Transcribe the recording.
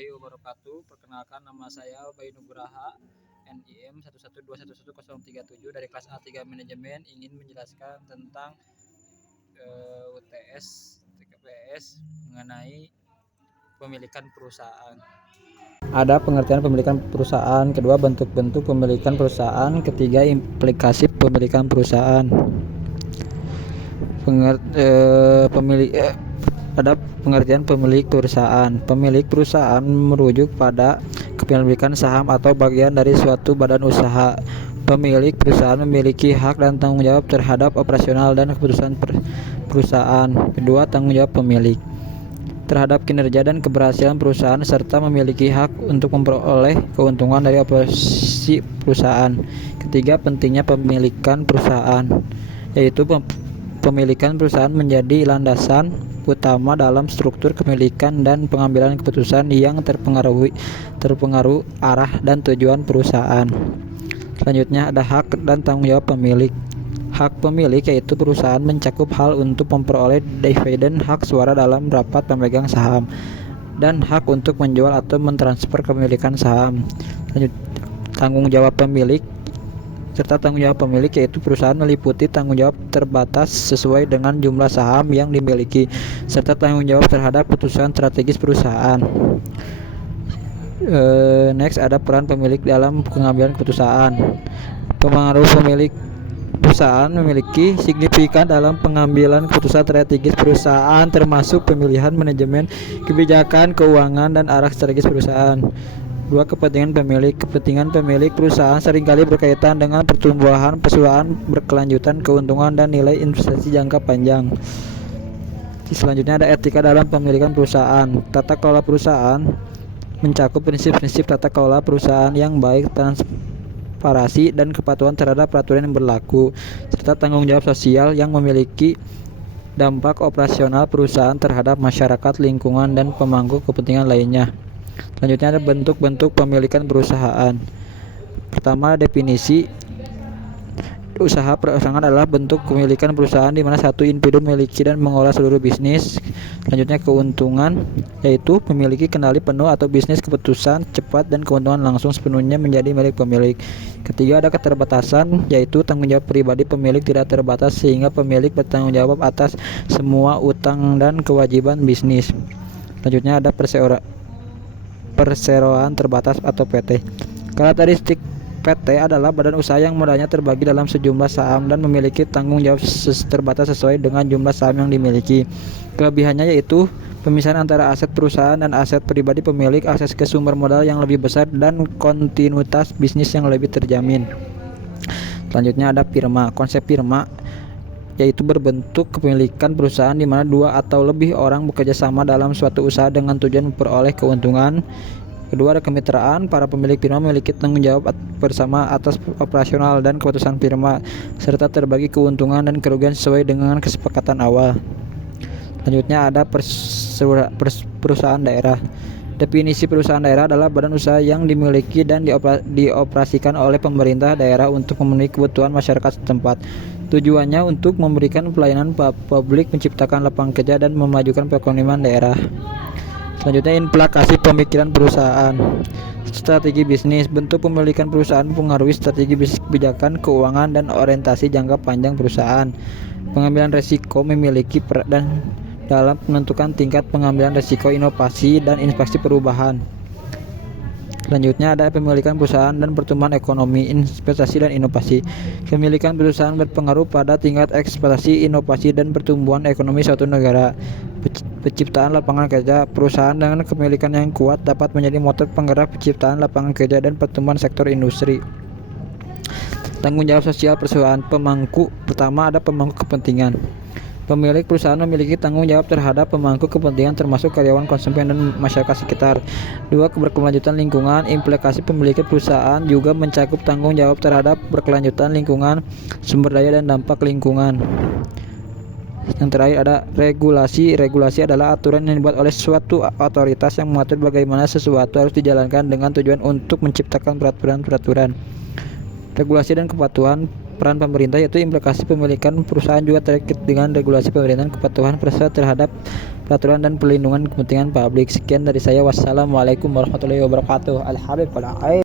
warahmatullahi wabarakatuh. Perkenalkan, nama saya Bayu Nugraha, NIM 112111037 dari kelas A3 Manajemen, ingin menjelaskan tentang UTS TKPS mengenai pemilikan perusahaan. Ada pengertian pemilikan perusahaan, kedua bentuk-bentuk pemilikan perusahaan, ketiga implikasi pemilikan perusahaan. Ada pengertian pemilik perusahaan. Pemilik perusahaan merujuk pada kepemilikan saham atau bagian dari suatu badan usaha. Pemilik perusahaan memiliki hak dan tanggung jawab terhadap operasional dan keputusan perusahaan. Kedua, tanggung jawab pemilik terhadap kinerja dan keberhasilan perusahaan serta memiliki hak untuk memperoleh keuntungan dari operasi perusahaan. Ketiga, pentingnya pemilikan perusahaan, yaitu pemilikan perusahaan menjadi landasan utama dalam struktur kepemilikan dan pengambilan keputusan yang terpengaruh arah dan tujuan perusahaan. Selanjutnya ada hak dan tanggung jawab pemilik. Hak pemilik yaitu perusahaan mencakup hal untuk memperoleh dividen, hak suara dalam rapat pemegang saham, dan hak untuk menjual atau mentransfer kepemilikan saham. Tanggung jawab pemilik serta tanggung jawab pemilik yaitu perusahaan meliputi tanggung jawab terbatas sesuai dengan jumlah saham yang dimiliki serta tanggung jawab terhadap keputusan strategis perusahaan. Next, ada peran pemilik dalam pengambilan keputusan. Pengaruh pemilik perusahaan memiliki signifikan dalam pengambilan keputusan strategis perusahaan, termasuk pemilihan manajemen, kebijakan, keuangan, dan arah strategis perusahaan. Dua, kepentingan pemilik. Kepentingan pemilik perusahaan seringkali berkaitan dengan pertumbuhan perusahaan berkelanjutan, keuntungan, dan nilai investasi jangka panjang. Selanjutnya ada etika dalam pemilikan perusahaan. Tata kelola perusahaan mencakup prinsip-prinsip tata kelola perusahaan yang baik, transparansi, dan kepatuhan terhadap peraturan yang berlaku, serta tanggung jawab sosial yang memiliki dampak operasional perusahaan terhadap masyarakat, lingkungan, dan pemangku kepentingan lainnya. Selanjutnya ada bentuk-bentuk pemilikan perusahaan. Pertama, definisi. Usaha perusahaan adalah bentuk pemilikan perusahaan di mana satu individu memiliki dan mengolah seluruh bisnis. Selanjutnya, keuntungan, yaitu memiliki kendali penuh atau bisnis keputusan cepat dan keuntungan langsung sepenuhnya menjadi milik pemilik. Ketiga, ada keterbatasan, yaitu tanggung jawab pribadi pemilik tidak terbatas sehingga pemilik bertanggung jawab atas semua utang dan kewajiban bisnis. Selanjutnya ada perseroan terbatas atau PT. Karakteristik PT adalah badan usaha yang modalnya terbagi dalam sejumlah saham dan memiliki tanggung jawab terbatas sesuai dengan jumlah saham yang dimiliki. Kelebihannya yaitu pemisahan antara aset perusahaan dan aset pribadi pemilik, akses ke sumber modal yang lebih besar, dan kontinuitas bisnis yang lebih terjamin. Selanjutnya ada firma. Konsep firma yaitu berbentuk kepemilikan perusahaan di mana dua atau lebih orang bekerja sama dalam suatu usaha dengan tujuan memperoleh keuntungan. Kedua, ada kemitraan. Para pemilik firma memiliki tanggung jawab bersama atas operasional dan keputusan firma serta terbagi keuntungan dan kerugian sesuai dengan kesepakatan awal. Selanjutnya ada perusahaan daerah. Definisi perusahaan daerah adalah badan usaha yang dimiliki dan dioperasikan oleh pemerintah daerah untuk memenuhi kebutuhan masyarakat setempat. Tujuannya untuk memberikan pelayanan publik, menciptakan lapangan kerja, dan memajukan perekonomian daerah. Selanjutnya, implikasi pemikiran perusahaan. Strategi bisnis. Bentuk pemilikan perusahaan mempengaruhi strategi bisnis, kebijakan, keuangan, dan orientasi jangka panjang perusahaan. Pengambilan risiko memiliki peran dalam menentukan tingkat pengambilan risiko, inovasi, dan investasi perubahan. Selanjutnya ada pemilikan perusahaan dan pertumbuhan ekonomi, investasi, dan inovasi. Pemilikan perusahaan berpengaruh pada tingkat ekspektasi, inovasi, dan pertumbuhan ekonomi suatu negara. Penciptaan lapangan kerja. Perusahaan dengan kepemilikan yang kuat dapat menjadi motor penggerak penciptaan lapangan kerja dan pertumbuhan sektor industri. Tanggung jawab sosial perusahaan. Pemangku. Pertama, ada pemangku kepentingan. Pemilik perusahaan memiliki tanggung jawab terhadap pemangku kepentingan termasuk karyawan, konsumen, dan masyarakat sekitar. Dua, keberkelanjutan lingkungan. Implikasi pemilikan perusahaan juga mencakup tanggung jawab terhadap berkelanjutan lingkungan, sumber daya, dan dampak lingkungan. Yang terakhir ada regulasi. Regulasi adalah aturan yang dibuat oleh suatu otoritas yang mengatur bagaimana sesuatu harus dijalankan dengan tujuan untuk menciptakan peraturan-peraturan. Regulasi dan kepatuhan. Peran pemerintah yaitu implikasi pemilikan perusahaan juga terkait dengan regulasi pemerintahan, kepatuhan perusahaan terhadap peraturan dan perlindungan kepentingan publik. Sekian dari saya. Wassalamualaikum warahmatullahi wabarakatuh. Al Habib